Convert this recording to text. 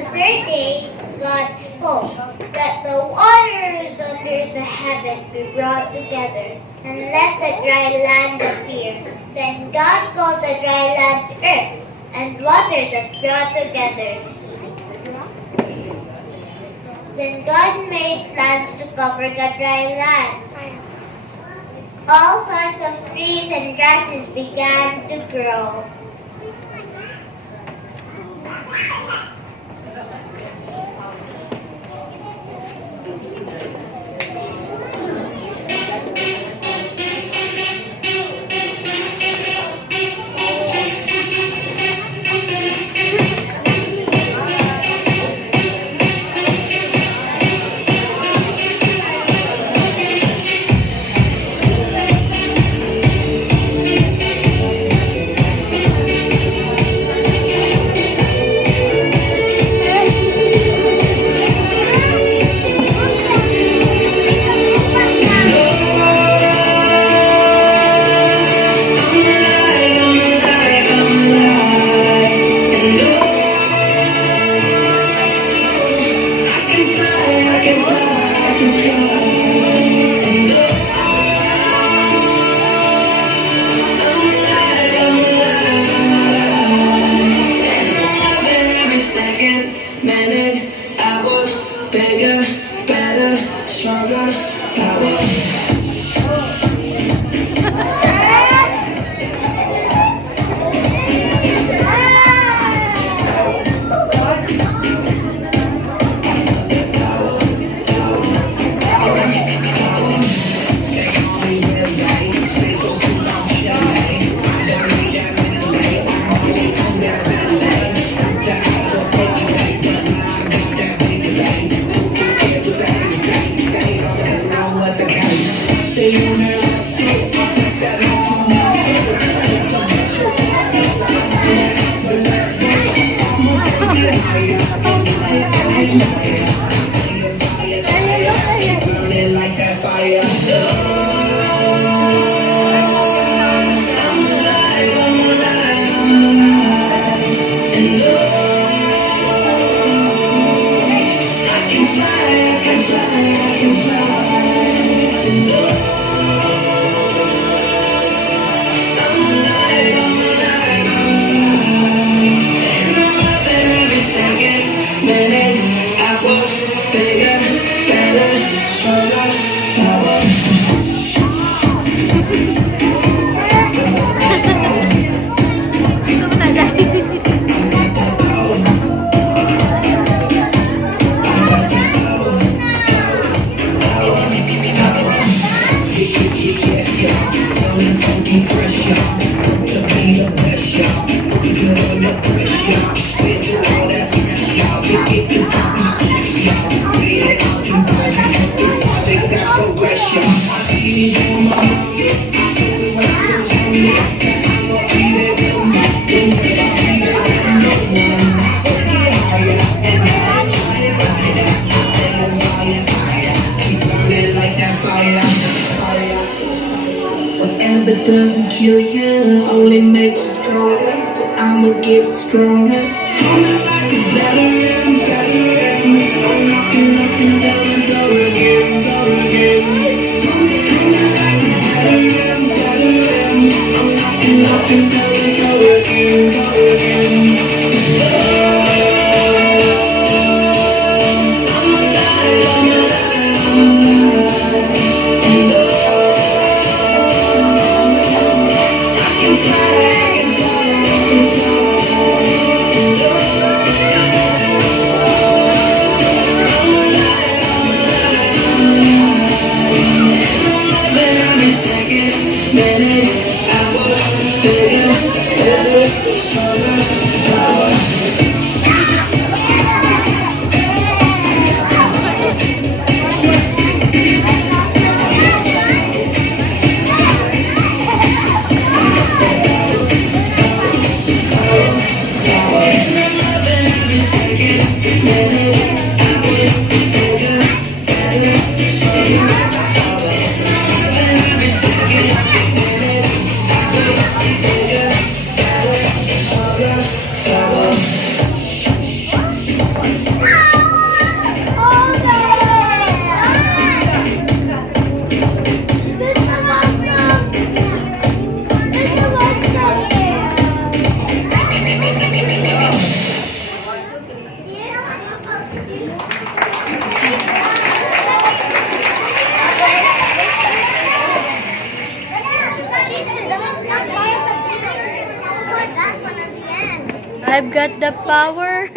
the third day, God spoke, "Let the waters under the heaven be brought together, and let the dry land appear." Then God called the dry land earth, and water that brought together sea. Then God made plants to cover the dry land. All sorts of trees and grasses began to grow. Whatever doesn't kill you only makes you stronger, so I'ma get stronger. Coming like a veteran, veteran. I'm knocking down the door again, door again. Coming like a veteran, veteran. I'm knocking down the door again, door again. I'm alive, I'm alive, I'm alive. I've got the power.